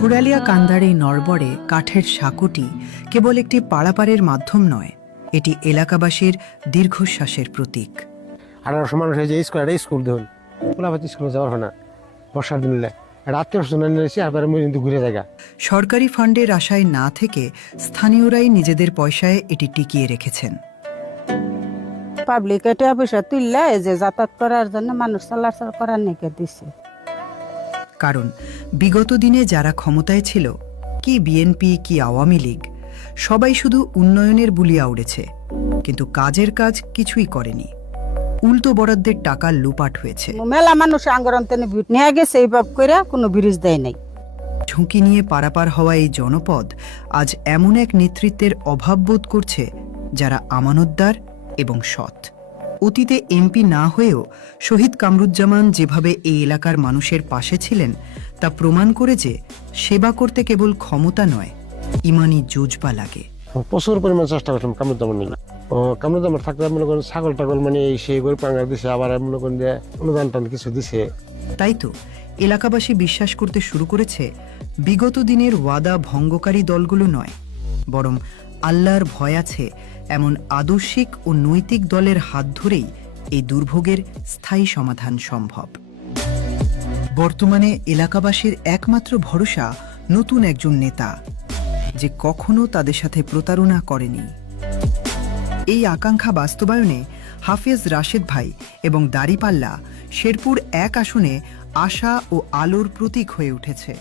কুড়ালিয়া কান্দার এই নড়বড়ে কাঠের সাঁকোটি কেবল একটি পারাপারের মাধ্যম নয়, এটি এলাকাবাসীর দীর্ঘশ্বাসের প্রতীক। 1800 মানুষ এই যে স্কুল ধরুন পোলাপাতি স্কুলে যাওয়ার হয় না বর্ষার দিনে রাত্রে নিয়েছি আর কিন্তু ঘুরে জায়গা। সরকারি ফান্ডের আশায় না থেকে স্থানীয়রাই নিজেদের পয়সায় এটি টিকিয়ে রেখেছেন। পাবলিক এটা পয়সা তুললে যে যাতায়াত করার জন্য মানুষ চলাচল করার নিকে দিছে। কারণ বিগত দিনে যারা ক্ষমতায় ছিল, কি বিএনপি কি আওয়ামী লীগ, সবাই শুধু উন্নয়নের বুলিয়া উড়েছে, কিন্তু কাজের কাজ কিছুই করেনি। উল্টো বরাদ্দের টাকা লুপাট হয়েছে। মেলা মানুষ আঙ্গরন্তনে নিয়ে গেছে এইভাব করে কোনো ব্রিজ দেয় নাই। ঝুঁকি নিয়ে পারাপার হওয়া এই জনপদ আজ এমন এক নেতৃত্বের অভাব বোধ করছে যারা আমানতদার এবং সৎ। অতীতে এমপি না হয়েও শহীদ কামরুজ্জামান যেভাবে এই এলাকার মানুষের পাশে ছিলেন তা প্রমাণ করে যে সেবা করতে কেবল ক্ষমতা নয়, ইমানি জুজবা লাগে। প্রচুর পরিমাণ চেষ্টা করতাম কামরুজ্জামান নিয়ে। কামরুজ্জামান থাকতে মনে করেন ছাগল টাগল মানে সেই গরিব পাঙ্গা দিছে, আবার মনে করেন যে অনুদান টান কিছু দিছে। তাই তো এলাকাবাসী বিশ্বাস করতে শুরু করেছে বিগত দিনের ওয়াদা ভঙ্গকারী দলগুলো নয়, বরং আল্লাহর ভয় আছে এমন আদর্শিক ও নৈতিক দলের হাত ধরেই এই দুর্ভোগের স্থায়ী সমাধান সম্ভব। বর্তমানে এলাকাবাসীর একমাত্র ভরসা নতুন একজন নেতা, যে কখনো তাদের সাথে প্রতারণা করেনি। এই আকাঙ্ক্ষা বাস্তবায়নে হাফেজ রাশেদ ভাই এবং দাঁড়িপাল্লা শেরপুর 1 আসনে আশা ও আলোর প্রতীক হয়ে উঠেছে।